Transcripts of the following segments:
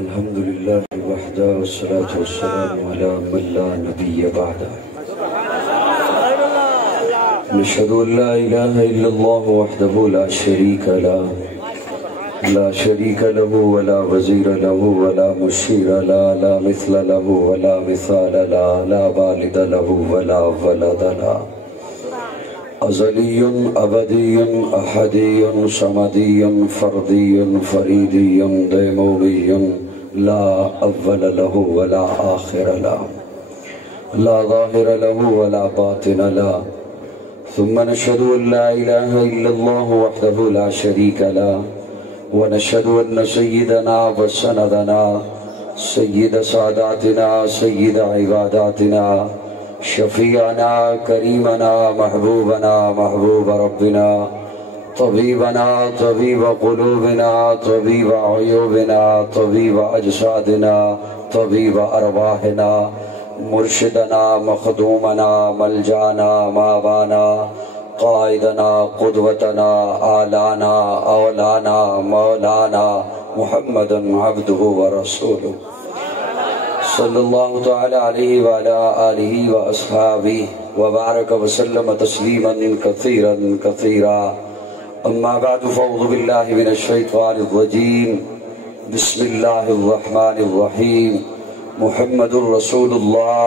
الحمد لله وحده والصلاة والسلام على من لا نبي بعده. نشهد أن لا إله إلا الله وحده لا شريك له لا شريك له ولا وزير له ولا مشير له لا مثل له ولا مثال له لا والد له ولا ولد له أزلي أبدي أحدي صمدي فردي فريدي ديمومي لا أول له ولا آخر له لا ظاهر له ولا باطن له. ثم نشهد أن لا إله إلا الله وحده لا شريك له ونشهد أن سيدنا وسندنا سيد ساداتنا سيد عباداتنا شفيعنا كريمنا محبوبنا محبوب ربنا طبيبنا طبيب قلوبنا طبيب عيوبنا طبيب أجسادنا طبيب أرواحنا مرشدنا مخدومنا ملجانا مابانا قائدنا قدوتنا آلانا اولانا مولانا محمد عبده ورسوله صلی اللہ تعالی علیہ وعلا آلہ واصحابہ وبارک وسلم تسلیما کثیرا کثیرا. اما بعد فاعوذ باللہ من الشیطان الرجیم. بسم اللہ الرحمن الرحیم. محمد رسول اللہ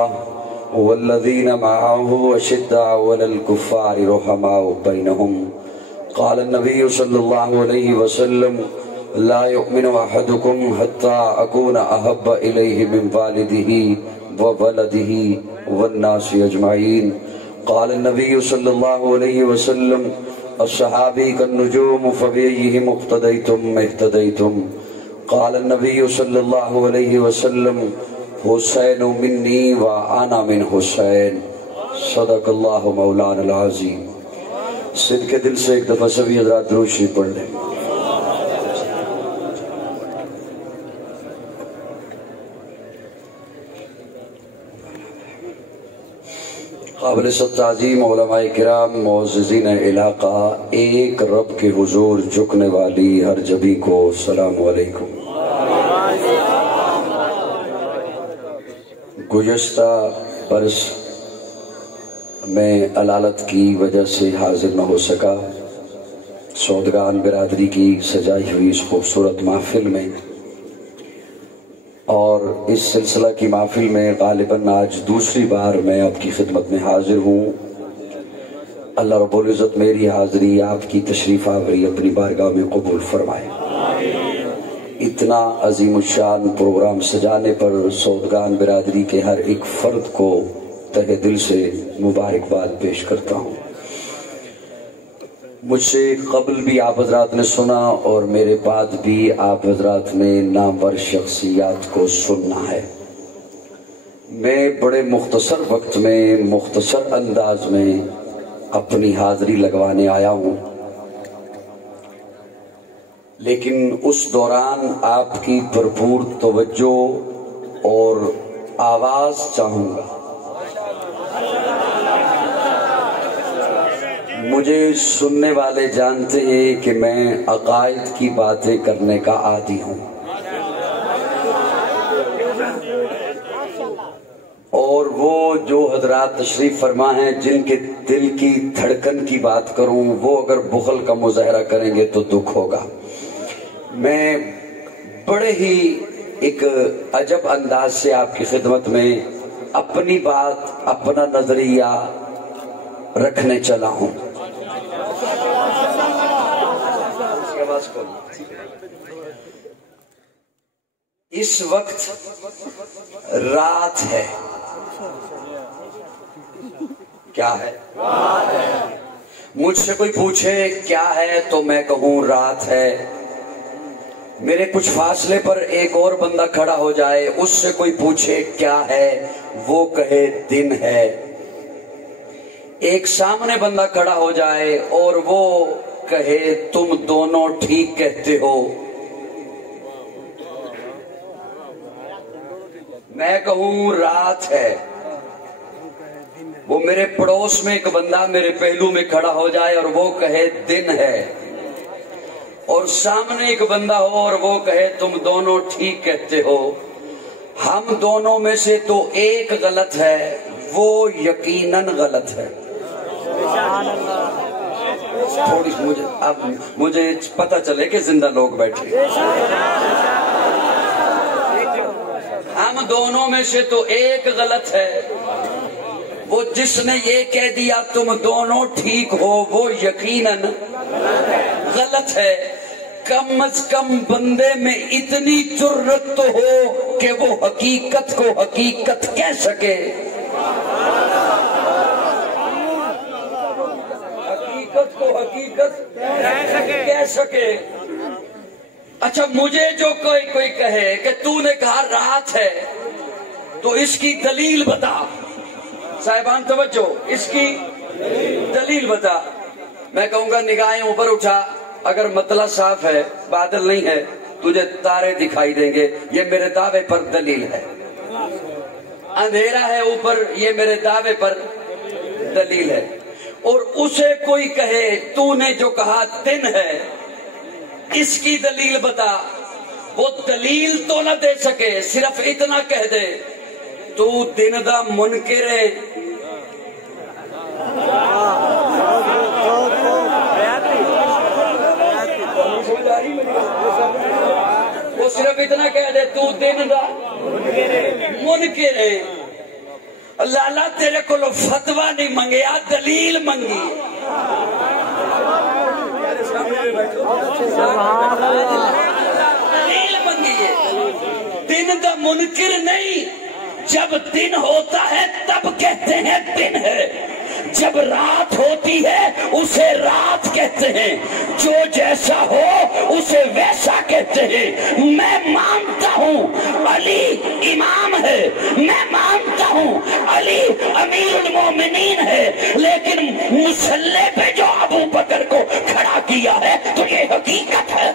والذین معه اشداء علی الکفار رحماء بینہم. قال النبی صلی اللہ علیہ وسلم لا يؤمن أحدكم حتى أكون أحب إليه من والده وولده والناس أجمعين. قال النبي صلى الله عليه وسلم الصحابي كالنجوم فبأيهم اقتديتم اهتديتم. قال النبي صلى الله عليه وسلم حسين مني وأنا من حسين. صدق الله مولانا العظيم. صدق دل سے ایک دفعہ سبھی حضرات درود شریف پڑھ لیں. قابل تعظیم علماء کرام معززین علاقہ، ایک رب کے حضور جھکنے والی ہر جبی کو السلام علیکم. گزشتہ برس میں علالت کی وجہ سے حاضر نہ ہو سکا. سودگان برادری کی سجائی ہوئی اس خوبصورت محفل میں اور اس سلسلہ کی محفل میں غالباً آج دوسری بار میں آپ کی خدمت میں حاضر ہوں. اللہ رب العزت میری حاضری آپ کی تشریف آوری اپنی بارگاہ میں قبول فرمائے. اتنا عظیم الشان پروگرام سجانے پر سودگان برادری کے ہر ایک فرد کو تہہ دل سے مبارکباد پیش کرتا ہوں. مجھ سے قبل بھی آپ حضرات نے سنا اور میرے بعد بھی آپ حضرات نے نامور شخصیات کو سننا ہے. میں بڑے مختصر وقت میں مختصر انداز میں اپنی حاضری لگوانے آیا ہوں، لیکن اس دوران آپ کی بھرپور توجہ اور آواز چاہوں گا. مجھے سننے والے جانتے ہیں کہ میں عقائد کی باتیں کرنے کا عادی ہوں، اور وہ جو حضرات تشریف فرما ہیں جن کے دل کی دھڑکن کی بات کروں وہ اگر بخل کا مظاہرہ کریں گے تو دکھ ہوگا. میں بڑے ہی ایک عجب انداز سے آپ کی خدمت میں اپنی بات اپنا نظریہ رکھنے چلا ہوں. اس وقت رات ہے. کیا ہے؟ رات ہے. مجھ سے کوئی پوچھے کیا ہے تو میں کہوں رات ہے. میرے کچھ فاصلے پر ایک اور بندہ کھڑا ہو جائے، اس سے کوئی پوچھے کیا ہے، وہ کہے دن ہے. ایک سامنے بندہ کھڑا ہو جائے اور وہ کہے تم دونوں ٹھیک کہتے ہو. میں کہوں رات ہے. وہ میرے پڑوس میں ایک بندہ میرے پہلو میں کھڑا ہو جائے اور وہ کہے دن ہے. اور اور سامنے ایک بندہ ہو اور وہ کہے تم دونوں ٹھیک کہتے ہو، ہم دونوں میں سے تو ایک غلط ہے، وہ یقیناً غلط ہے۔ تھوڑی مجھے پتہ چلے کہ زندہ لوگ بیٹھے۔ ہم دونوں میں سے تو ایک غلط ہے، وہ جس نے یہ کہہ دیا تم دونوں ٹھیک ہو وہ یقیناً غلط ہے۔ کم از کم بندے میں اتنی جرأت تو ہو کہ وہ حقیقت کو حقیقت کہہ سکے۔ حقیقت کو حقیقت کہہ سکے۔ اچھا مجھے جو کوئی کہے کہ تو نے کہا رات ہے تو اس کی دلیل بتا، صاحبان توجہ، اس کی دلیل بتا۔ میں کہوں گا نگاہیں اوپر اٹھا، اگر مطلع صاف ہے، بادل نہیں ہے، تجھے تارے دکھائی دیں گے، یہ میرے دعوے پر دلیل ہے۔ اندھیرا ہے اوپر، یہ میرے دعوے پر دلیل ہے۔ اور اسے کوئی کہے تو نے جو کہا دن ہے، اس کی دلیل بتا، وہ دلیل تو نہ دے سکے، صرف اتنا کہہ دے تو دن دا منکر ہے۔ وہ صرف اتنا کہہ دے تو دن دا منکر ہے۔ لالا تیرے کو فتویٰ نہیں منگیا، دلیل منگی۔ دلیل منگی ہے، دن دا منکر نہیں۔ جب دن ہوتا ہے تب کہتے ہیں دن ہے، جب رات ہوتی ہے اسے رات کہتے ہیں، جو جیسا ہو اسے ویسا کہتے ہیں۔ میں مانتا ہوں علی امام ہے، میں مانتا ہوں علی امیر المومنین ہے، لیکن مصلی پہ جو ابو بکر کو کھڑا کیا ہے تو یہ حقیقت ہے۔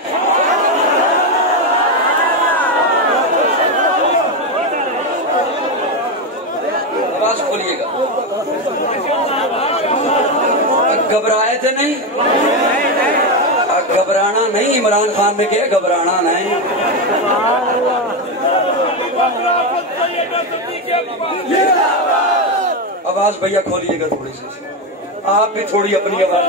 آواز کھولیے گا، گھبرائے تھے نہیں؟ گھبرانا نہیں، عمران خان نے کہا گھبرانا نہیں۔ آواز بھیا کھولیے گا تھوڑی سی، آپ بھی تھوڑی اپنی آواز۔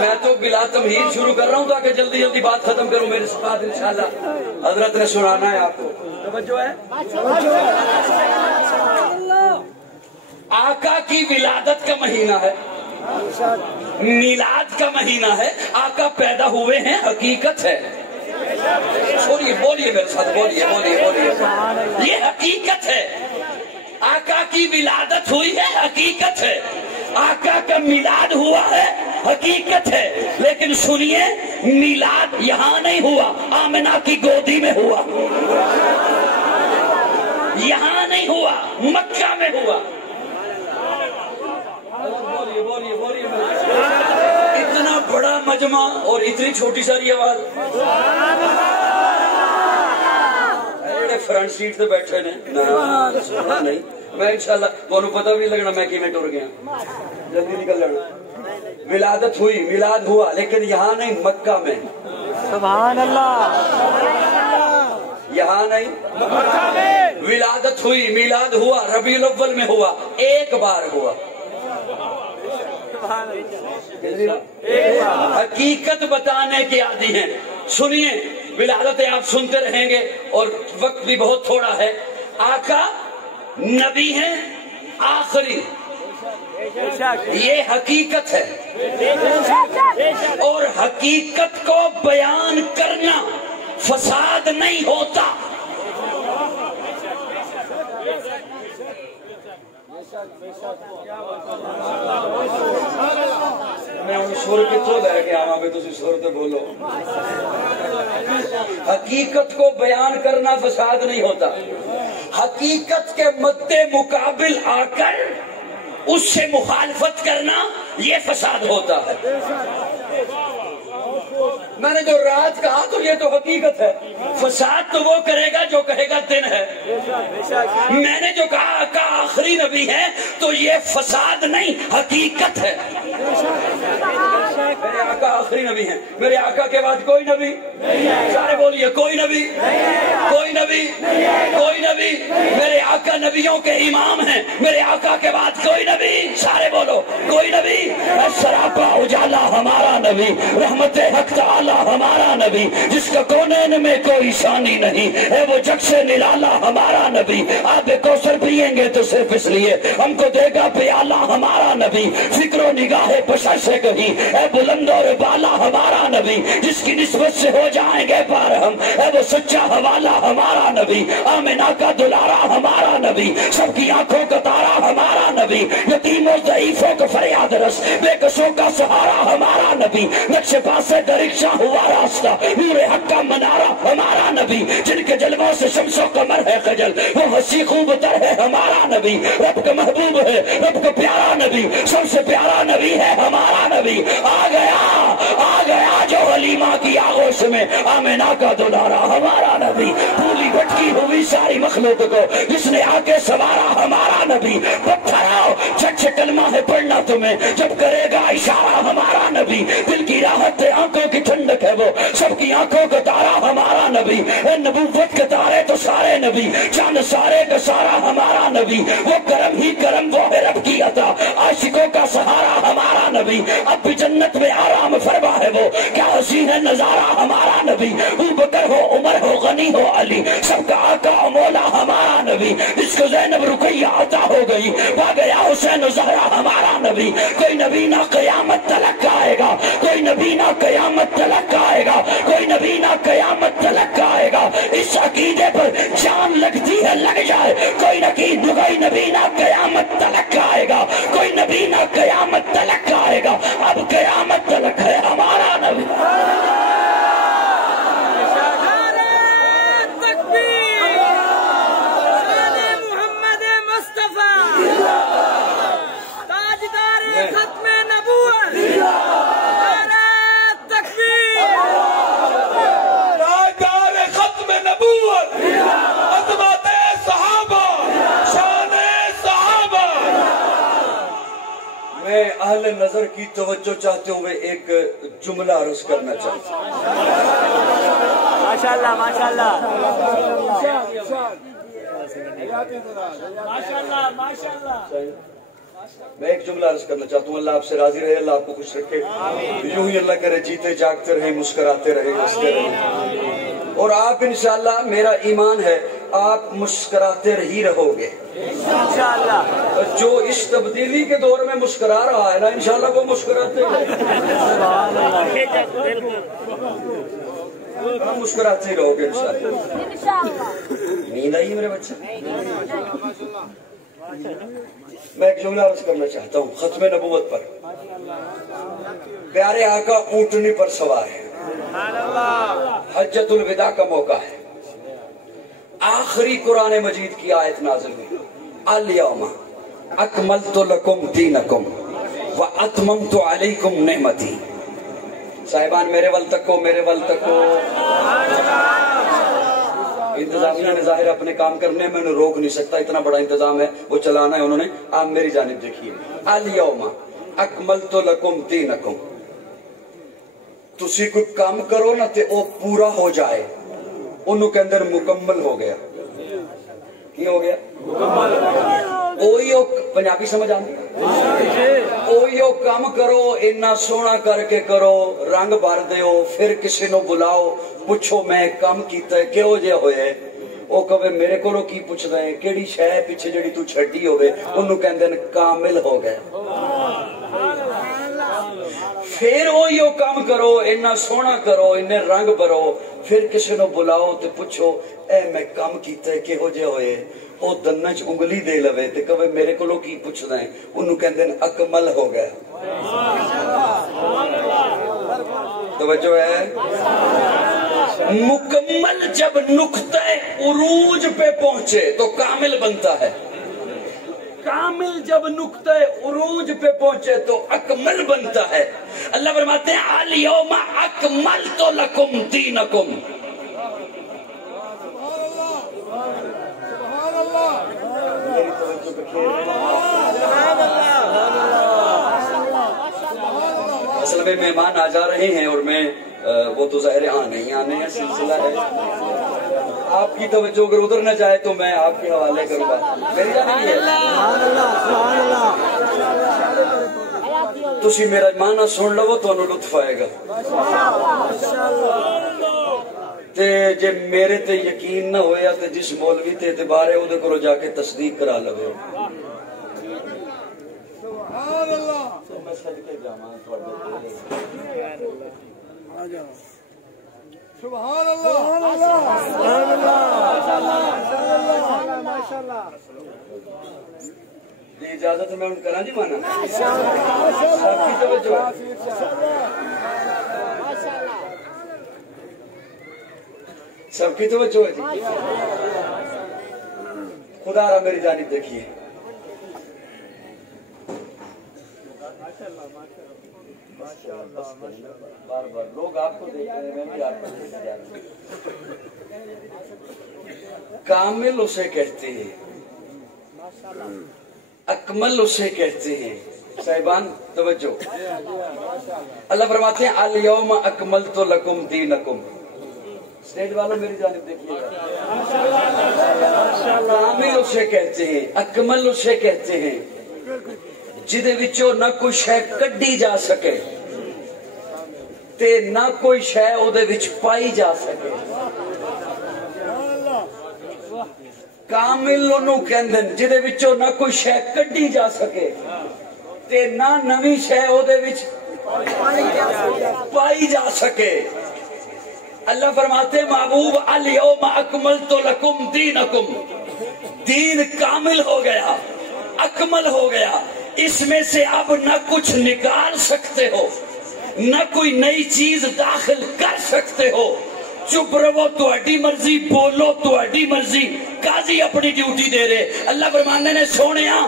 میں تو بلا تمہید شروع کر رہا ہوں تاکہ جلدی جلدی بات ختم کروں، میرے ساتھ انشاءاللہ حضرت نے سنانا ہے آپ کو۔ توجہ ہے؟ آقا کی ولادت کا مہینہ ہے، میلاد کا مہینہ ہے، آقا پیدا ہوئے ہیں، حقیقت ہے۔ چھوڑیے، بولیے میرے ساتھ، بولیے بولیے بولیے، یہ حقیقت ہے۔ آقا کی ولادت ہوئی ہے، حقیقت ہے۔ آقا کا میلاد ہوا ہے، حقیقت ہے۔ لیکن سنیے، میلاد یہاں نہیں ہوا، آمنہ کی گودی میں ہوا، یہاں نہیں ہوا، مکہ میں ہوا۔ بولیے بولیے بولیے، اتنا بڑا مجمع اور اتنی چھوٹی ساری آواز۔ فرنٹ سیٹ سے بیٹھے نے نہیں، میں انشاءاللہ دونوں پتہ بھی نہیں لگنا میں کی میں ٹر گیا، جلدی نکل جانا۔ ولادت ہوئی، میلاد ہوا، لیکن یہاں نہیں، مکہ میں۔ سبحان اللہ۔ یہاں نہیں، مکہ میں ولادت ہوئی، میلاد ہوا، ربیع الاول میں ہوا، ایک بار ہوا۔ حقیقت بتانے کے عادی ہیں۔ سنیے، ولادتیں آپ سنتے رہیں گے اور وقت بھی بہت تھوڑا ہے۔ آقا نبی ہیں آخری، یہ حقیقت ہے، اور حقیقت کو بیان کرنا فساد نہیں ہوتا۔ میں ان سور کتوں لے کے آواں پہ تسی سور تے بولو۔ حقیقت کو بیان کرنا فساد نہیں ہوتا، حقیقت کے مد مقابل آ کر اس سے مخالفت کرنا یہ فساد ہوتا ہے۔ میں نے جو رات کہا تو یہ تو حقیقت ہے، فساد تو وہ کرے گا جو کہے گا دن ہے۔ میں نے جو کہا کہ آخری نبی ہے تو یہ فساد نہیں، حقیقت ہے۔ میرے آقا آخری نبی ہیں، میرے آقا کے بعد کوئی نبی نہیں ہے، سارے بولیے کوئی نبی نہیں ہے، کوئی نبی نہیں ہے، کوئی نبی، میرے آقا نبیوں کے امام ہیں، میرے آقا کے بعد کوئی نبی، سارے بولو کوئی نبی، سراپا اجالا ہمارا نبی، رحمت حق تعالی ہمارا نبی، جس کا کونین میں کوئی ثانی نہیں ہے، وہ جگ سے نرالا ہمارا نبی، آب کوثر پیئیں گے تو صرف اس لیے ہم کو دے گا پیالہ ہمارا نبی، فکر و نگاہ بشر سے کہیں اے بلند اور بالا ہمارا نبی، جس کی نسبت سے ہو جائیں گے پار ہم، اے وہ سچا حوالہ ہمارا نبی، آمنہ کا دلارا ہمارا نبی، سب کی آنکھوں کا تارا ہمارا نبی، یتیم و ضعیفوں کا فریاد رس، بے کسوں کا سہارا ہمارا نبی، نقش پاسے درکشاں ہوا راستہ، نور حق کا منارہ ہمارا نبی، جن کے جلووں سے شمس و قمر ہے خجل، وہ ہنسی خوب تر ہے ہمارا نبی، رب کا محبوب ہے، رب کا پیارا نبی، سب سے پیارا نبی ہے ہمارا نبی، آ گیا جو حلیمہ کی آغوش میں، آمنہ کا دلارا ہمارا نبی، پھولی بھٹکی ہوئی ساری مخلوق کو جس نے آ کے سوارا ہمارا نبی، پتھر آؤ چھٹ کلمہ ہے پڑھنا تمہیں جب کرے گا اشارہ ہمارا نبی، دل کی راحت ہے آنکھوں کی ٹھنڈک ہے وہ سب کی آنکھوں کا تارا ہمارا نبی، اے نبوت کے تارے تو سارے نبی، چاند سارے کا سارا ہمارا نبی، وہ کرم ہی کرم وہ ہے رب کی عطا، عاشقوں کا سہارا ہمارا نبی، اب بھی جنت میں آرام فرما ہے وہ، کیا حسین ہے نظارہ ہمارا نبی، ابو بکر ہو عمر ہو غنی ہو علی، سب کا آقا و مولا ہمارا نبی، جس کو زینب رقیہ عطا ہو گئی، پا گیا حسین و زہرا ہمارا نبی، کوئی نبی نہ قیامت تلک آئے گا، کوئی نبی نہ قیامت تلک آئے گا، کوئی نبی نہ قیامت تلک آئے گا، اس عقیدے پر جان لگتی ہے لگ جائے، کوئی نبی نہ قیامت تلک آئے گا، کوئی نبی نہ قیامت تلک آئے گا، اب قیامت تلک ہے ہمارا نبی۔ میں اہل نظر کی توجہ چاہتے ہوئے ایک جملہ عرض کرنا چاہتا ہوں۔ ماشاءاللہ ماشاءاللہ میں ایک جملہ عرض کرنا چاہتا ہوں، اللہ آپ سے راضی رہے، اللہ آپ کو خوش رکھے، یوں ہی اللہ کرے جیتے جاگتے رہے، مسکراتے رہے، ہنستے رہے، اور آپ انشاءاللہ میرا ایمان ہے آپ مسکراتے ہی رہو گے انشاءاللہ۔ جو اس تبدیلی کے دور میں مسکرا رہا ہے نا انشاءاللہ وہ مسکراتے مسکراتے ہی رہو گے انشاءاللہ۔ نیند آئی میرے بچے؟ میں ایک جملہ عرض کرنا چاہتا ہوں ختم نبوت پر، پیارے آقا اونٹنی پر سوار ہے، حجۃ الوداع کا موقع ہے، آخری قرآن مجید کی آیت نازل ہوئی، الیوم اکملت لکم دینکم واتممت علیکم نعمتی۔ صاحبان میرے ول تک کو، میرے ول تک کو، انتظامیہ نے ظاہر اپنے کام کرنے میں انہیں روک نہیں سکتا، اتنا بڑا انتظام ہے وہ چلانا ہے انہوں نے، آپ میری جانب دیکھیے، الیوم اکملت لکم دینکم، تسی کوئی کام کرو نا تے او پورا ہو جائے، انہوں کے اندر مکمل ہو گیا، کی ہو گیا؟ اوہیو پنجابی سمجھ آنے اوہیو کام کرو، انہا سونا کر کے کرو، رنگ بھر دیو، پھر کسی نو بلاؤ، پوچھو میں کام کیتا ہے کیوں جے ہوئے، او کہے میرے کو کی پوچھ رہے ہیں کیڑی شے پیچھے جڑی تو چھڑی ہوئے، انہوں کے اندر کامل ہو گئے۔ پھر وہی کام کرو، انہا سونا کرو، انہیں رنگ بھرو، پھر کسی نو بلاؤ تے پوچھو اے میں کام کیتا ہے کہو جے ہوئے، او دنچ انگلی دے لوے تے کہے میرے کو کی پوچھ رہے ہیں، انہوں کے اندر اکمل ہو گیا۔ توجہ ہے؟ مکمل جب نقطہ عروج پہ پہنچے تو کامل بنتا ہے، کامل جب نقطہ عروج پہ پہنچے تو اکمل بنتا ہے۔ اللہ فرماتے ہیں الیوم اکملت لکم دینکم، اصل میں مہمان آ جا رہے ہیں اور میں وہ تو ظاہر آنے ہی آنے ہیں، سلسلہ ہے. آپ کی توجہ اگر ادھر نہ جائے تو میں آپ کے حوالے کروں گا. میری جانب یہ تسی میرا معنی سن لو تو انہوں لطف آئے گا. تے جے میرے تے یقین نہ ہویا تے جس مولوی تے اعتبار ہے ادھر کرو جا کے تصدیق کرا لو. سبحان اللہ. میں صدقے جاواں تواڈے سبحان اللہ سبحان اللہ ماشاءاللہ. جی اجازت میں ان کراں جی مانا سب کی توجہ سب کی توجہ ہے جی. خدا را میری جانب دیکھیے. بار بار لوگ آپ کو دیکھ رہے ہیں، میں بھی آپ کو دیکھ رہا ہوں. کامل اسے کہتے ہیں، اکمل اسے کہتے ہیں. صاحبان توجہ، اللہ فرماتے ہیں الیوم اکملت لکم دینکم. اسٹیج والوں میری جانب دیکھیے گا. کامل اسے کہتے ہیں، اکمل اسے کہتے ہیں جدے وچوں نہ کوئی شے کڈی جا سکے تے نہ کوئی شے اودے وچ پائی جا سکے. کامل انہوں کہندے جدے وچوں نہ کوئی شے کڈی جا سکے تے نہ نویں شے اودے وچ پائی جا سکے. اللہ فرماتے محبوب الیوم اکملت لکم دینکم. دین کامل ہو گیا، اکمل ہو گیا. اس میں سے اب نہ کچھ نکال سکتے ہو، نہ کوئی نئی چیز داخل کر سکتے ہو. چپ رہو تو اڈی مرضی، بولو تو اڈی مرضی. قاضی اپنی ڈیوٹی دے رہے. اللہ فرمانے نے سونیا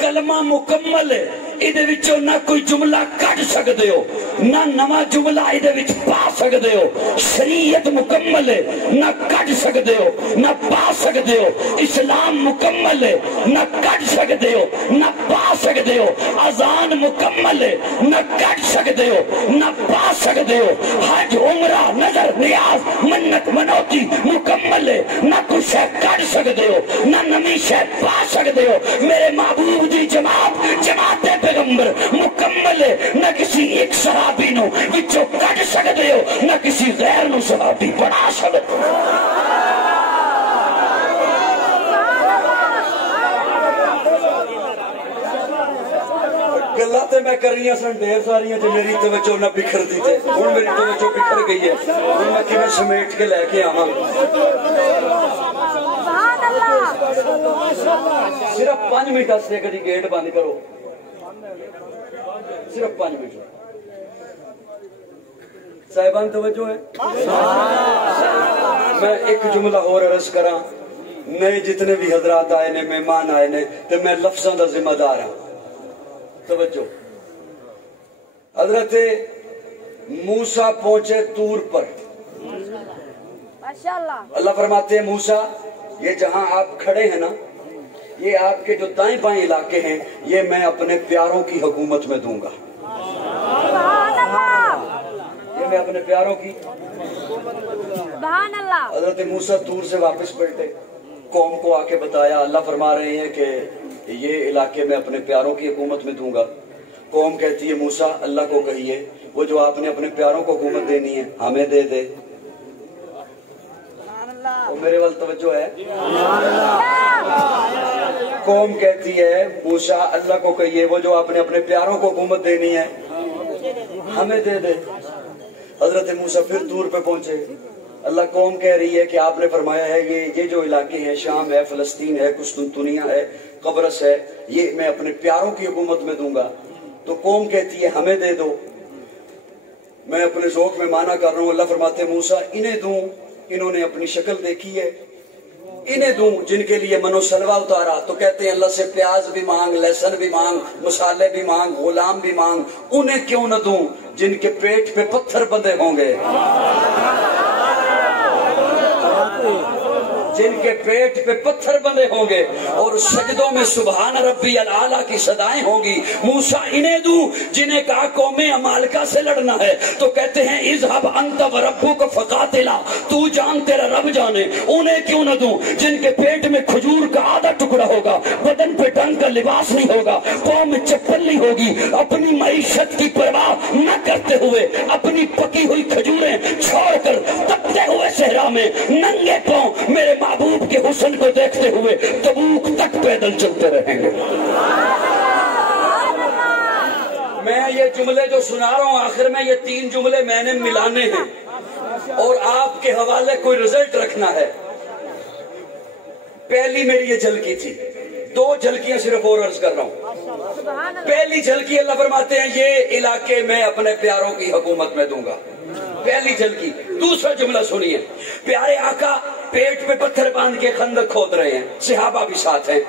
کلمہ مکمل ہے، ادھے وچوں نہ کوئی جملہ کٹ سکتے ہو، نہ نواں جملہ ادھے وچ پا سکتے ہو. شریعت مکمل ہے، نہ کٹ سکتے ہو نہ پا سکتے ہو. اسلام مکمل ہے، نہ کٹ سکتے ہو نہ پا سکتے ہو. اذان مکمل ہے، نہ کٹ سکتے ہو نہ پا سکتے ہو. حج عمرہ نظر نیاز منت منوتی مکمل ہے، نہ کچھ شے کٹ سکتے ہو نہ نمی شے پا سکتے ہو. میرے محبوب دی جماعت جماعت پیغمبر مکمل ہے، نہ کسی ایک صحابی نو وچوں کٹ سکتے ہو نہ کسی غیر نو صحابی بنا سکتے ہو. گلاں تے میں کر رہی ہوں سن ڈھیر ساریاں تے میری توجہ نہ بکھر دی تے ہن میری توجہ بکھر گئی ہے. ہن میں کیویں سمیٹ کے لے کے آواں. صرف 5 منٹ واسطے کدی گیٹ بند کرو، صرف 5 منٹ. صاحبان توجہ ہے. میں ایک جملہ اور عرض کراں. نئے جتنے بھی حضرات آئے نے، مہمان آئے نے، تو میں لفظاں دا ذمہ دار ہوں. توجہ. حضرت موسیٰ پہنچے طور پر. اللہ فرماتے ہیں موسیٰ یہ جہاں آپ کھڑے ہیں نا، یہ آپ کے جو دائیں بائیں علاقے ہیں یہ میں اپنے پیاروں کی حکومت میں دوں گا. یہ میں اپنے پیاروں کی. حضرت موسیٰ طور سے واپس پلٹے، قوم کو آ کے بتایا. اللہ فرما رہے ہیں کہ یہ علاقے میں اپنے پیاروں کی حکومت میں دوں گا. قوم کہتی ہے موسیٰ اللہ کو کہیے وہ جو آپ نے اپنے پیاروں کو حکومت دینی ہے ہمیں دے دے. میرے وال توجہ ہے. قوم کہتی ہے موسیٰ اللہ کو کہیے وہ جو آپ نے اپنے پیاروں کو حکومت دینی ہے ہمیں دے دے. حضرت موسیٰ پھر طور پہ پہنچے. اللہ قوم کہہ رہی ہے کہ آپ نے فرمایا ہے یہ جو علاقے ہیں، شام ہے، فلسطین ہے، قسطنطنیہ ہے، قبرص ہے، یہ میں اپنے پیاروں کی حکومت میں دوں گا. تو قوم کہتی ہے ہمیں دے دو. میں اپنے ذوق میں مانا کر رہا ہوں. اللہ فرماتے ہیں موسیٰ انہیں دوں، انہوں نے اپنی شکل دیکھی ہے، انہیں دوں جن کے لیے منو سلوہ اتارا. تو کہتے ہیں اللہ سے پیاز بھی مانگ، لہسن بھی مانگ، مسالے بھی مانگ، غلام بھی مانگ. انہیں کیوں نہ دوں جن کے پیٹ پہ پتھر بندھے ہوں گے. جن کے پیٹ پہ پتھر بندے ہوں گے اور سجدوں میں سبحان ربی العالی کی صدائیں ہوں گی. موسیٰ انہیں دوں جنہیں کہا قوم عمالقہ سے لڑنا ہے تو کہتے ہیں اذهب انت وربک فقاتلا, تو جان تیرا رب جانے. انہیں کیوں نہ دوں جن کے پیٹ میں کھجور کا آدھا ٹکڑا ہوگا, بدن پہ ڈنگ کا لباس نہیں ہوگا, پاؤں میں چپل نہیں ہوگی, اپنی معیشت کی پرواہ نہ کرتے ہوئے اپنی پکی ہوئی کھجوریں چھوڑ کر تپتے ہوئے صحرا میں ننگے پاؤں میرے محبوب کے حسن کو دیکھتے ہوئے تبوک تک پیدل چلتے رہیں گے. میں یہ جملے جو سنا رہا ہوں آخر میں یہ 3 جملے میں نے ملانے ہیں اور آپ کے حوالے کوئی رزلٹ رکھنا ہے. پہلی میری یہ جھلکی تھی, 2 جھلکیاں صرف اور عرض کر رہا ہوں. پہلی جھلکی اللہ فرماتے ہیں یہ علاقے میں اپنے پیاروں کی حکومت میں دوں گا, پہلی جھلکی. دوسرا جملہ سنیے, پیارے آقا پیٹ پہ پتھر باندھ کے خندق کھود رہے ہیں, صحابہ بھی ساتھ ہیں.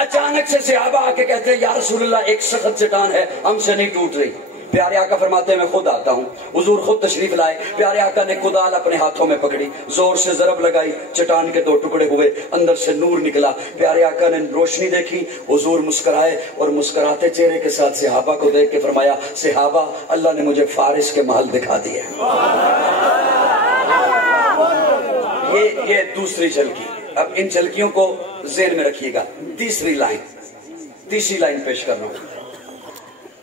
اچانک سے صحابہ آ کے کہتے ہیں یا رسول اللہ ایک سخت چٹان ہے ہم سے نہیں ٹوٹ رہی. پیارے آقا فرماتے ہیں میں خود آتا ہوں. حضور خود تشریف لائے. پیارے آقا نے کدال اپنے ہاتھوں میں پکڑی, زور سے ضرب لگائی, چٹان کے 2 ٹکڑے ہوئے, اندر سے نور نکلا. پیارے آقا نے روشنی دیکھی, حضور مسکرائے اور مسکراتے چہرے کے ساتھ صحابہ کو دیکھ کے فرمایا صحابہ اللہ نے مجھے فارس کے محل دکھا دیے. یہ دوسری جھلکی. اب ان جھلکیوں کو ذہن میں رکھیے گا. تیسری لائن پیش کر رہا ہوں.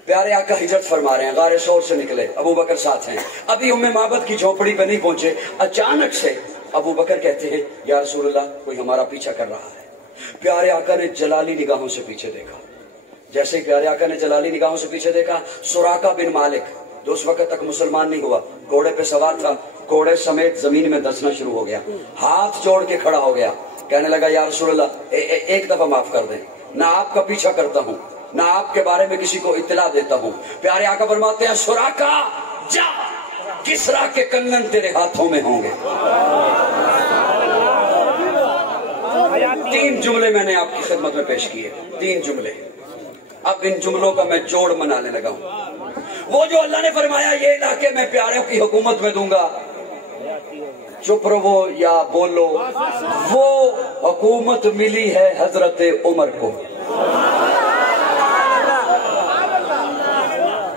پیارے آقا ہجرت فرما رہے ہیں, غار ثور سے نکلے, ابو بکر ساتھ ہیں. ابھی ام معبد کی جھونپڑی پہ نہیں پہنچے, اچانک سے ابو بکر کہتے ہیں یا رسول اللہ کوئی ہمارا پیچھا کر رہا ہے. پیارے آقا نے جلالی نگاہوں سے پیچھے دیکھا. جیسے ہی پیارے آقا نے جلالی نگاہوں سے پیچھے دیکھا, سراقہ بن مالک جو اس وقت تک مسلمان نہیں ہوا, گھوڑے پہ سوار تھا, گھوڑے سمیت زمین میں دسنا شروع ہو گیا, ہاتھ جوڑ کے کھڑا ہو گیا, کہنے لگا یا رسول اللہ ایک دفعہ معاف کر دیں, نہ آپ کا پیچھا کرتا ہوں نہ آپ کے بارے میں کسی کو اطلاع دیتا ہوں. پیارے آقا فرماتے ہیں سراقہ جا, کسرا کے کنگن تیرے ہاتھوں میں ہوں گے. 3 جملے میں نے آپ کی خدمت میں پیش کیے, 3 جملے. اب ان جملوں کا میں جوڑ منانے لگا ہوں. وہ جو اللہ نے فرمایا یہ علاقے میں پیاروں کی حکومت میں دوں گا, چپ رہو یا بولو, وہ حکومت ملی ہے حضرت عمر کو.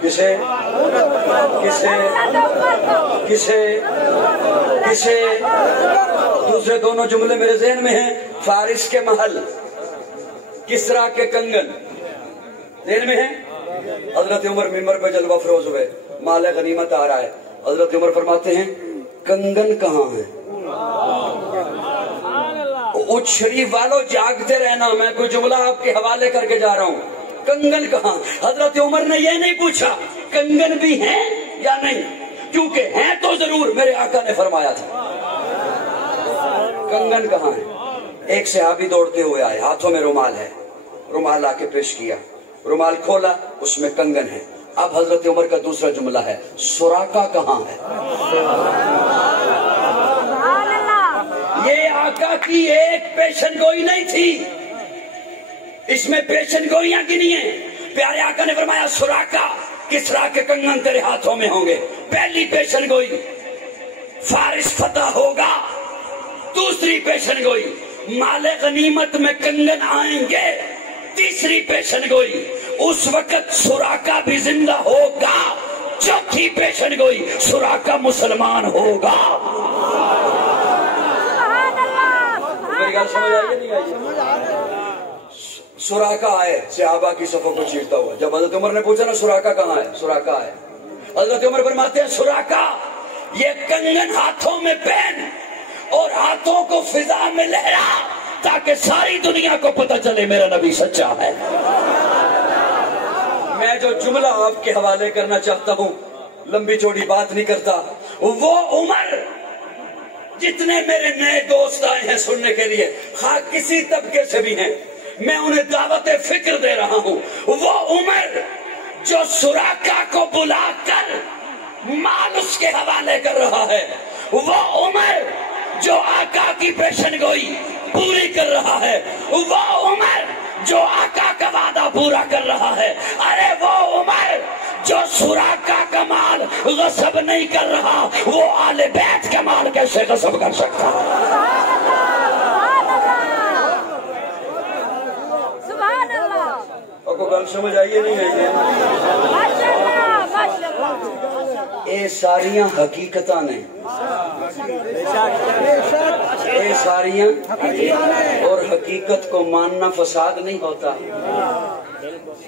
کسے کسے کسے کسے دوسرے دونوں جملے میرے ذہن میں ہیں. فارس کے محل, کسرا کے کنگن ذہن میں ہیں. حضرت عمر ممبر پہ جلوہ فروز ہوئے, مال غنیمت آ رہا ہے. حضرت عمر فرماتے ہیں کنگن کہاں ہے؟ اچھ شریف والوں جاگتے رہنا, میں کوئی جملہ آپ کے حوالے کر کے جا رہا ہوں. کنگن کہاں؟ حضرت عمر نے یہ نہیں پوچھا کنگن بھی ہیں یا نہیں, کیونکہ ہیں تو ضرور, میرے آقا نے فرمایا تھا. کنگن کہاں ہے؟ ایک صحابی دوڑتے ہوئے آئے, ہاتھوں میں رومال ہے, رومال آ کے پیش کیا, رومال کھولا, اس میں کنگن ہے. اب حضرت عمر کا دوسرا جملہ ہے سراقہ کہاں ہے؟ یہ آقا کی ایک پیشن گوئی نہیں تھی, اس میں پیشن گوئیاں گنی ہیں. پیارے آقا نے فرمایا سراقہ کسرا کے کنگن تیرے ہاتھوں میں ہوں گے. پہلی پیشن گوئی فارس فتح ہوگا. دوسری پیشن گوئی مال غنیمت میں کنگن آئیں گے. تیسری پیشن گوئی اس وقت سراقہ بھی زندہ ہوگا. چوتھی پیشن گوئی سراقہ مسلمان ہوگا. میری گل سمجھ آئی نہیں آئی؟ سراقہ آئے صحابہ کی صفوں کو چیرتا ہوا. جب حضرت عمر نے پوچھا نا سراقہ کہاں ہے, سراقہ ہے. حضرت عمر فرماتے ہیں سراقہ یہ کنگن ہاتھوں میں پہن اور ہاتھوں کو فضا میں لہرا, تاکہ ساری دنیا کو پتہ چلے میرا نبی سچا ہے. میں جو جملہ آپ کے حوالے کرنا چاہتا ہوں, لمبی چوڑی بات نہیں کرتا, وہ عمر جتنے میرے نئے دوست آئے ہیں سننے کے لیے, خواہ کسی طبقے سے بھی ہیں, میں انہیں دعوت فکر دے رہا ہوں. وہ عمر جو سراقہ کو بلا کر مال اس کے حوالے کر رہا ہے, وہ عمر جو آقا کی پیشن گوئی پوری کر رہا ہے, وہ عمر جو آقا کا وعدہ پورا کر رہا ہے, ارے وہ عمر جو سراقہ کا مال غصب نہیں کر رہا, وہ آل بیت کا مال کیسے غصب کر سکتا ہے؟ سمجھ آئیے نہیں آئیے؟ اے ساریاں حقیقتاں نے، اے ساریاں، اور حقیقت کو ماننا فساد نہیں ہوتا،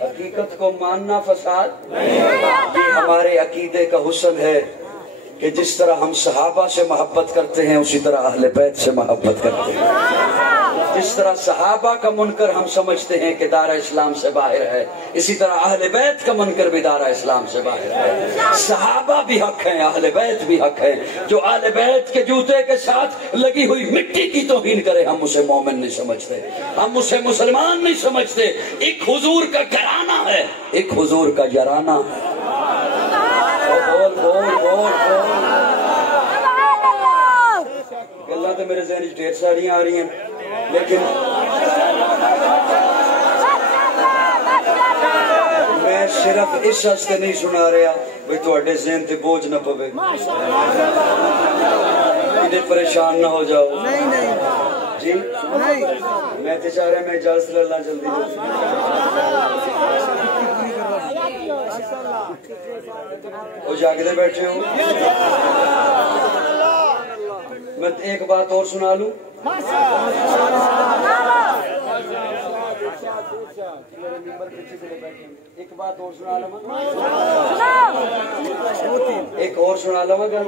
حقیقت کو ماننا فساد، یہ ہمارے عقیدے کا حسن ہے کہ جس طرح ہم صحابہ سے محبت کرتے ہیں اسی طرح اہل بیت سے محبت کرتے ہیں۔ جس طرح صحابہ کا منکر ہم سمجھتے ہیں کہ دارہ اسلام سے باہر ہے، اسی طرح اہل بیت کا منکر بھی دارہ اسلام سے باہر ہے۔ صحابہ بھی حق ہیں، اہل بیت بھی حق ہیں۔ جو اہل بیت کے جوتے کے ساتھ لگی ہوئی مٹی کی توہین کرے ہم اسے مومن نہیں سمجھتے، ہم اسے مسلمان نہیں سمجھتے۔ ایک حضور کا گھرانہ ہے، ایک حضور کا یارانہ ہے۔ بول بول بول بول، اللہ تو میرے ذہن ڈھیر ساریاں آ رہی ہیں، لیکن میں صرف اس ہستے نہیں سنا رہا بھئی تواڈے ذہن تے بوجھ نہ پوے، کدے پریشان نہ ہو جاؤ۔ جی میں تے چاہ رہا میں اجازت لے لاں جلدی وہ جاگتے بیٹھے ہو۔ میں ایک بات اور سنا لوں، ایک بات اور سنا لوں، ایک اور سنا لوں گا۔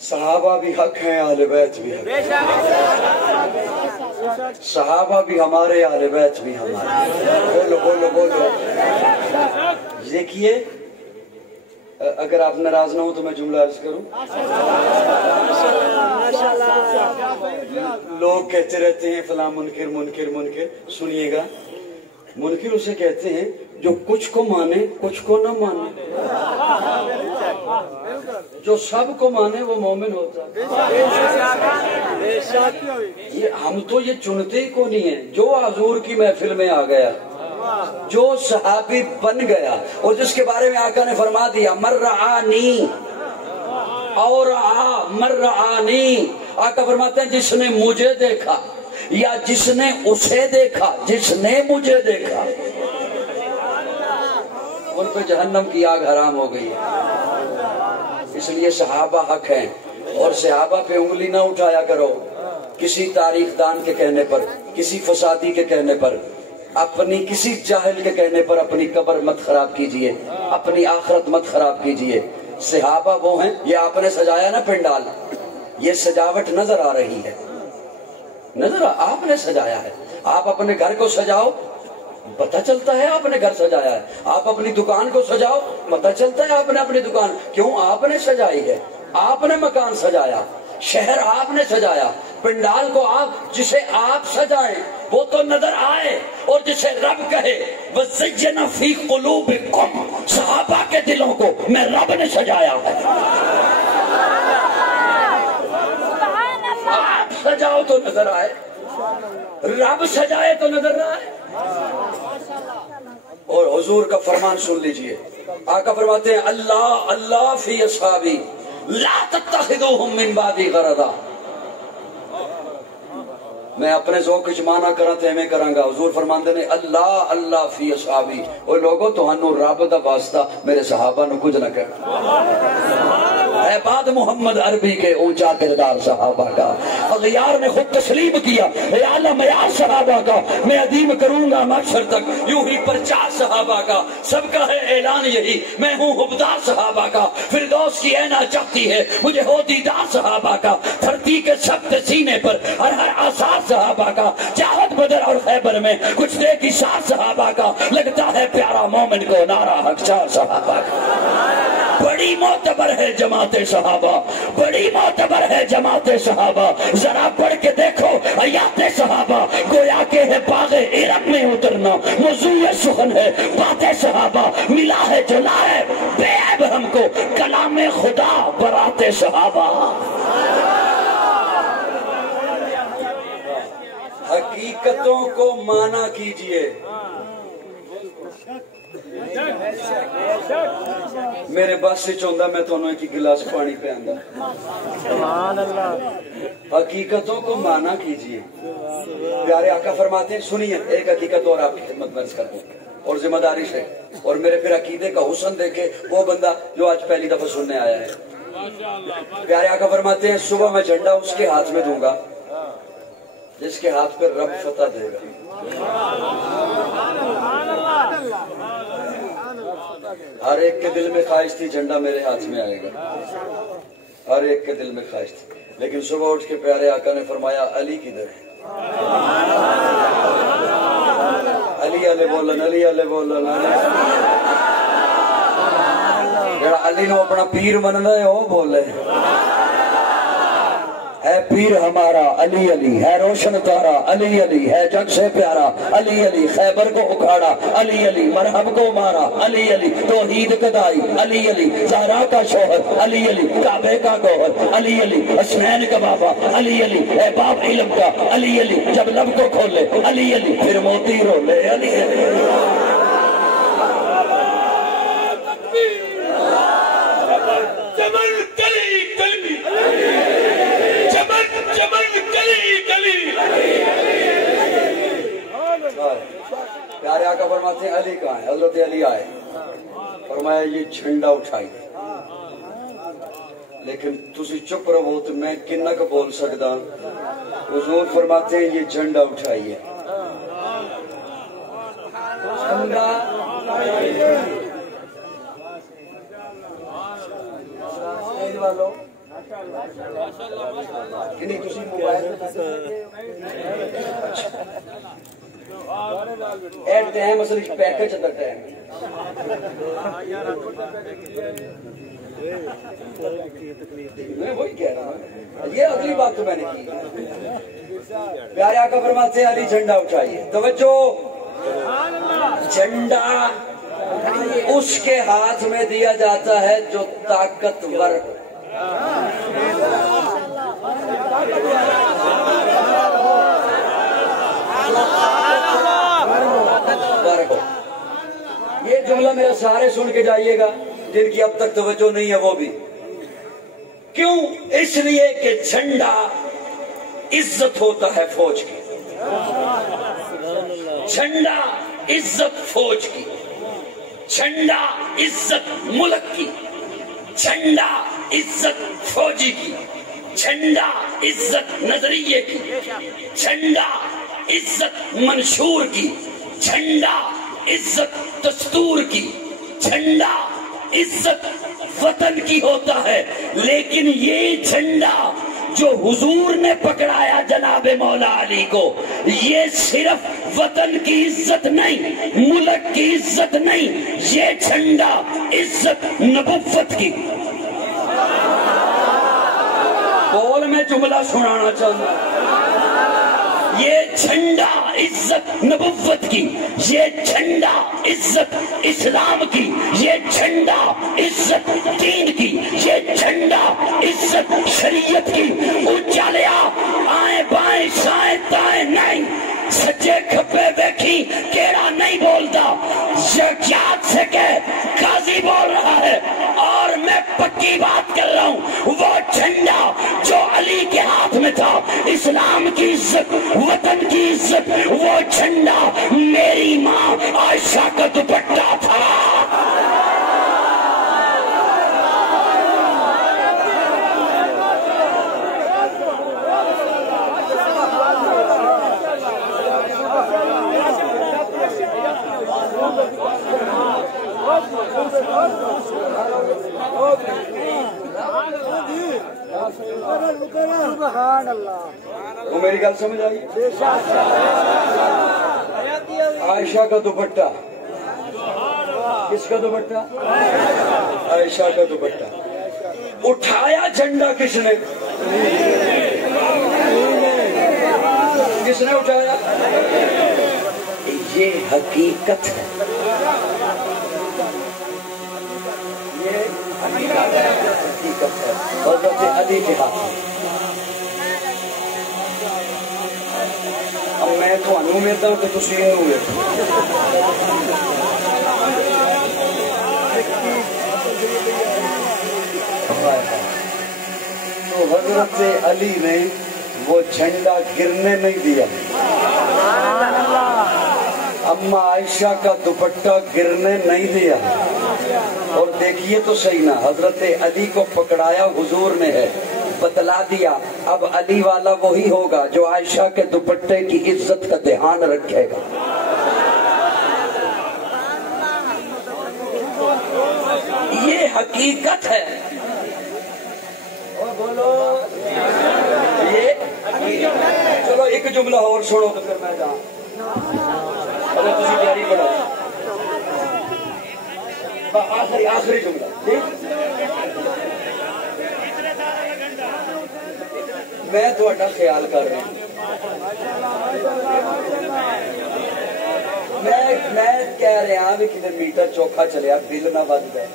صحابہ بھی حق ہیں، اہل بیت بھی حق ہیں، صحابہ بھی ہمارے، اہل بیت بھی ہمارے۔ بولو بولو بولو۔ دیکھیے اگر آپ ناراض نہ ہو تو میں جملہ عرض کروں۔ لوگ کہتے رہتے ہیں فلاں منکر منکر منکر، سنیے گا، منکر اسے کہتے ہیں جو کچھ کو مانے کچھ کو نہ مانے، جو سب کو مانے وہ مومن ہوتا ہے۔ یہ ہم تو یہ چنتے ہی کو نہیں ہیں، جو حضور کی محفل میں آ گیا، جو صحابی بن گیا، اور جس کے بارے میں آقا نے فرما دیا من رعانی اور من رعانی، آقا فرماتے ہیں جس نے مجھے دیکھا یا جس نے اسے دیکھا، جس نے مجھے دیکھا، ان پہ جہنم کی آگ حرام ہو گئی ہے۔ اس لیے صحابہ حق ہیں، اور صحابہ پہ انگلی نہ اٹھایا کرو کسی تاریخ دان کے کہنے پر، کسی فسادی کے کہنے پر، اپنی کسی جاہل کے کہنے پر اپنی قبر مت خراب کیجئے، اپنی آخرت مت خراب کیجئے۔ صحابہ وہ ہیں، یہ آپ نے سجایا نا پنڈال، یہ سجاوٹ نظر آ رہی ہے، نظر آپ نے سجایا ہے۔ آپ اپنے گھر کو سجاؤ، پتہ چلتا ہے آپ نے گھر سجایا ہے۔ آپ اپنی دکان کو سجاؤ، پتہ چلتا ہے آپ نے اپنی دکان، کیوں؟ آپ نے سجائی ہے، آپ نے مکان سجایا، شہر آپ نے سجایا۔ پنڈال کو آپ جسے آپ سجائیں وہ تو نظر آئے، اور جسے رب کہے وَزَيَّنَ فِي قُلُوبِكُمْ، صحابہ کے دلوں کو میں رب نے سجایا ہے۔ آپ سجاؤ تو نظر آئے، رب سجائے تو نظر نہ آئے۔ اور حضور کا فرمان سن لیجئے، آقا فرماتے ہیں اللہ اللہ فی اصحابی لا تتخذوہم من بعدی غرضا۔ میں اپنے ذوق کچھ مانا کرا تے میں کراں گا، حضور فرماندے نے اللہ اللہ فی اصحابی، او لوگو تہانوں رب دا واسطہ میرے صحابہ نو کچھ نہ کہنا۔ اے بعد محمد عربی کے اونچا کردار صحابہ کا، اغیار نے خود تسلیم کیا، اے اعلیٰ معیار صحابہ کا، میں عظیم کروں گا محشر تک یوں ہی پرچار صحابہ کا، سب کا ہے اعلان یہی میں ہوں حبدار صحابہ کا، فردوس کی اینا چاہتی ہے مجھے ہو دیدار صحابہ کا، دھرتی کے سخت سینے پر ہر ہر آثار صحابہ کا، جہاد بدر اور خیبر میں کچھ دے کی سار صحابہ کا، لگتا ہے پیارا مومن کو نعرہ حق چار صحابہ کا۔ بڑی معتبر ہے جماعت صحابہ، بڑی معتبر ہے جماعت صحابہ، ذرا پڑھ کے دیکھو آیات صحابہ، گویا کہ ہے باغ عرق میں اترنا، موضوع سخن ہے بات صحابہ، ملا ہے جو لائے بے عیب ہم کو کلام خدا برات صحابہ۔ حقیقتوں کو مانا کیجئے، میرے بس سے چاہتا میں تو ایک گلاس پانی پہ آندا. حقیقتوں کو مانا کیجئے. پیارے آقا فرماتے ہیں سنیے ایک حقیقت اور آپ کی خدمت میں عرض کر دوں اور ذمہ داری سے اور میرے پھر عقیدے کا حسن دیکھے وہ بندہ جو آج پہلی دفعہ سننے آیا ہے. پیارے آقا فرماتے ہیں صبح میں جھنڈا اس کے ہاتھ میں دوں گا جس کے ہاتھ پر رب فتح دے گا. ہر ایک کے دل میں خواہش تھی جھنڈا میرے ہاتھ میں آئے گا. ہر ایک کے دل میں خواہش تھی لیکن صبح اٹھ کے پیارے آقا نے فرمایا علی کدھر ہے؟ علی علی بولن علی علی بولن. جڑا علی نو اپنا پیر مندا ہے وہ بولے ہے پیر ہمارا علی علی ہے روشن تارا علی علی ہے جگ سے پیارا علی علی خیبر کو اکھاڑا علی علی مرہم کو مارا علی علی توحید کدائی علی علی زہرا کا شوہر علی علی کعبے کا گوہر علی علی حسنین کا بابا علی علی اے باب علم کا علی علی جب لب کو کھولے علی علی پھر موتی رولے علی علی. پیارے آقا فرماتے ہیں علی کہاں ہے؟ حضرت علی آئے فرمایا یہ جھنڈا اٹھائیے. لیکن تسی چپ رہو تو میں کنک بول سکتا. حضور فرماتے ہیں یہ جھنڈا اٹھائیے. جھنڈا کنی تسی موبائل ایڈ ٹائم اصل پیکج اندر ٹائم میں وہی کہہ رہا ہوں. یہ اگلی بات تو میں نے کی. پیارے آقا فرماتے ہیں علی جھنڈا اٹھائیے. توجہ جھنڈا اس کے ہاتھ میں دیا جاتا ہے جو طاقتور یہ جملہ میرا سارے سن کے جائیے گا جن کی اب تک توجہ نہیں ہے وہ بھی. کیوں؟ اس لیے کہ جھنڈا عزت ہوتا ہے فوج کی. جھنڈا عزت فوج کی. جھنڈا عزت ملک کی. جھنڈا عزت فوجی کی. جھنڈا عزت نظریے کی. جھنڈا عزت منشور کی. جھنڈا عزت دستور کی. جھنڈا عزت وطن کی ہوتا ہے. لیکن یہ جھنڈا جو حضور نے پکڑایا جناب مولا علی کو یہ صرف وطن کی عزت نہیں ملک کی عزت نہیں یہ جھنڈا عزت نبوت کی. بول میں جملہ سنانا چاہتا ہوں. یہ جھنڈا عزت نبوت کی. یہ جھنڈا عزت اسلام کی. یہ جھنڈا عزت دین کی. یہ جھنڈا عزت شریعت کی. اچالیا آئیں بائیں سائیں دائیں نہیں سچے کھپے دیکھی کیڑا نہیں بولتا. یاد سے کہ قاضی بول رہا ہے اور میں پکی بات کر رہا ہوں. وہ جھنڈا جو علی کے ہاتھ میں تھا اسلام کی عزت وطن کی عزت وہ جھنڈا میری ماں عائشہ کا دوپٹہ تھا. وہ میری گل سمجھ آئی. عائشہ کا دوپٹہ کس کا دوپٹہ؟ عائشہ کا دوپٹہ. اٹھایا جھنڈا کس نے؟ کس نے اٹھایا؟ یہ حقیقت ہے. یہ حقیقت ہے. حضرت علی کے ہاتھ میں. اب میں تو انہوں میں تھا کہ تسی انہوں میں تو حضرت علی نے وہ جھنڈا گرنے نہیں دیا، اما عائشہ کا دوپٹہ گرنے نہیں دیا۔ اور دیکھیے تو صحیح نا، حضرت علی کو پکڑایا حضور نے ہے، بتلا دیا اب علی والا وہی ہوگا جو عائشہ کے دوپٹے کی عزت کا دھیان رکھے گا۔ یہ حقیقت ہے، بولو یہ چلو ایک جملہ اور چھوڑو تو پھر میں جاؤں، اگر تسی تیاری پڑھو آخری جملہ۔ میں تھوڑا خیال کر رہا ہوں، میں کہہ رہا ہوں کلو میٹر چوکھا چلیا بل نہ بن جائے۔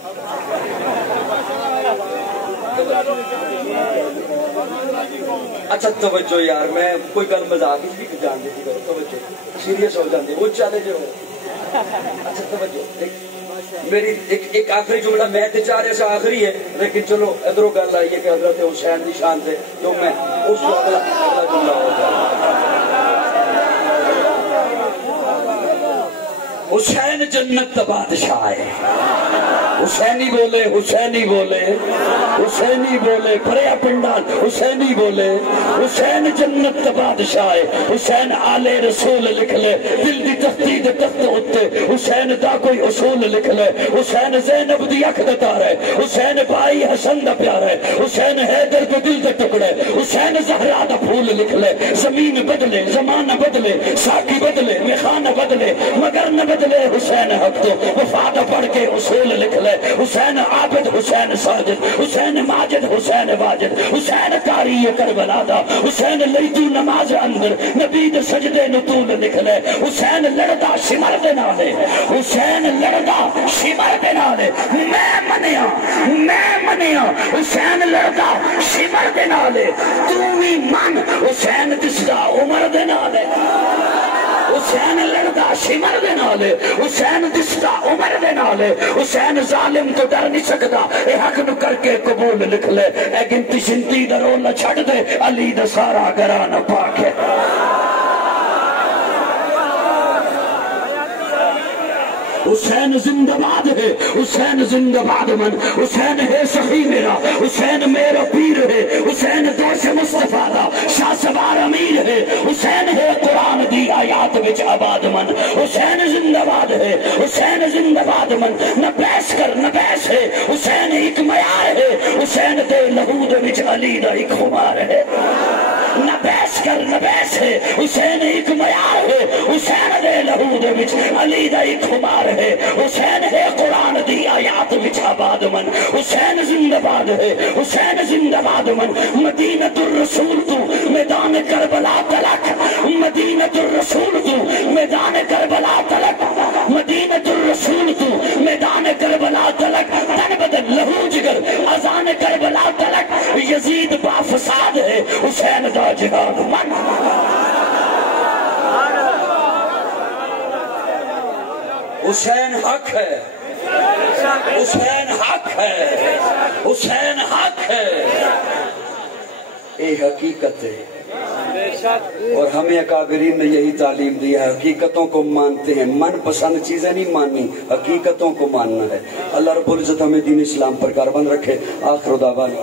اچھا توجہ یار، میں کوئی گل مزاق ہی نہیں جان دیتی کرو، توجہ سیریس ہو جاندے وہ چلے جو۔ اچھا توجہ، میری ایک آخری جملہ، میں تے چاہ رہا سا آخری ہے لیکن چلو ادھروں گل آئی ہے کہ حضرت حسین کی شان سے تو میں اس کو اگلا جملہ ہو جائے۔ حسین جنت کا بادشاہ ہے، حسینی بولے حسینی بولے حسینی بولے پریا پنڈال حسینی بولے۔ حسین جنت کا بادشاہ ہے، حسین آلے رسول لکھ لے، دل دی تختی دے تخت اتے حسین دا کوئی اصول لکھ لے۔ حسین زینب دی اکھ دا تار ہے، حسین بھائی حسن دا پیار ہے، حسین حیدر دے دل دے ٹکڑے، حسین زہرا دا پھول لکھ لے۔ زمین بدلے زمانہ بدلے ساقی بدلے میخانہ بدلے مگر نہ بدلے حسین حق تو وفادہ پڑھ کے اصول لکھ لے۔ حسین عابد حسین ساجد حسین ماجد حسین واجد حسین قاری کربلا دا حسین لیتو نماز اندر نبی دے سجدے نطول لکھ لے۔ حسین لڑدا شمر دے نالے، حسین لڑدا شمر دے نالے، میں منیا حسین لڑدا شمر دے نالے، تو بھی من حسین دسدا عمر دے نالے۔ حسین لڑدا شمر دے نالے، حسین دستا عمر دے نالے، حسین ظالم تو ڈر نہیں سکتا، اے حق نو کر کے قبول لکھ لے۔ اے گنتی شنتی دا رول چھڑ دے، علی دا سارا گرانہ پاک ہے۔ حسین زندہ باد ہے، حسین زندہ باد من، حسین ہے سخی میرا، حسین میرا پیر ہے، حسین دوش مصطفیٰ دا شاہ سوار امیر ہے، حسین ہے قرآن دی آیات وچ آباد من۔ حسین زندہ باد ہے، حسین زندہ باد من، نہ بیس کر نہ بیس ہے، حسین ایک معیار ہے، حسین دے لہو دے وچ علی دا ایک خمار ہے۔ نہ بیس کر نہ بیس ہے، حسین ایک معیار ہے، حسین دے لہو دے وچ علی دا ایک خمار ہے۔ حسین ہے قرآن دی آیات وچ آباد من، حسین زندہ باد ہے، حسین زندہ باد من۔ مدینۃ الرسول تو میدان کربلا تلک، مدینۃ الرسول تو میدان کربلا تلک، مدینۃ الرسول تو میدان کربلا تلک، تن بدن لہو جگر اذان کربلا تلک، یزید با فساد ہے، حسین دا جہاد من۔ حسین حق ہے، حسین حق ہے، حسین حق ہے، یہ حقیقت ہے۔ اور ہمیں اکابرین نے یہی تعلیم دیا ہے، حقیقتوں کو مانتے ہیں، من پسند چیزیں نہیں ماننی، حقیقتوں کو ماننا ہے۔ اللہ رب العزت ہمیں دین اسلام پر کاربند رکھے۔ آخر دعوانا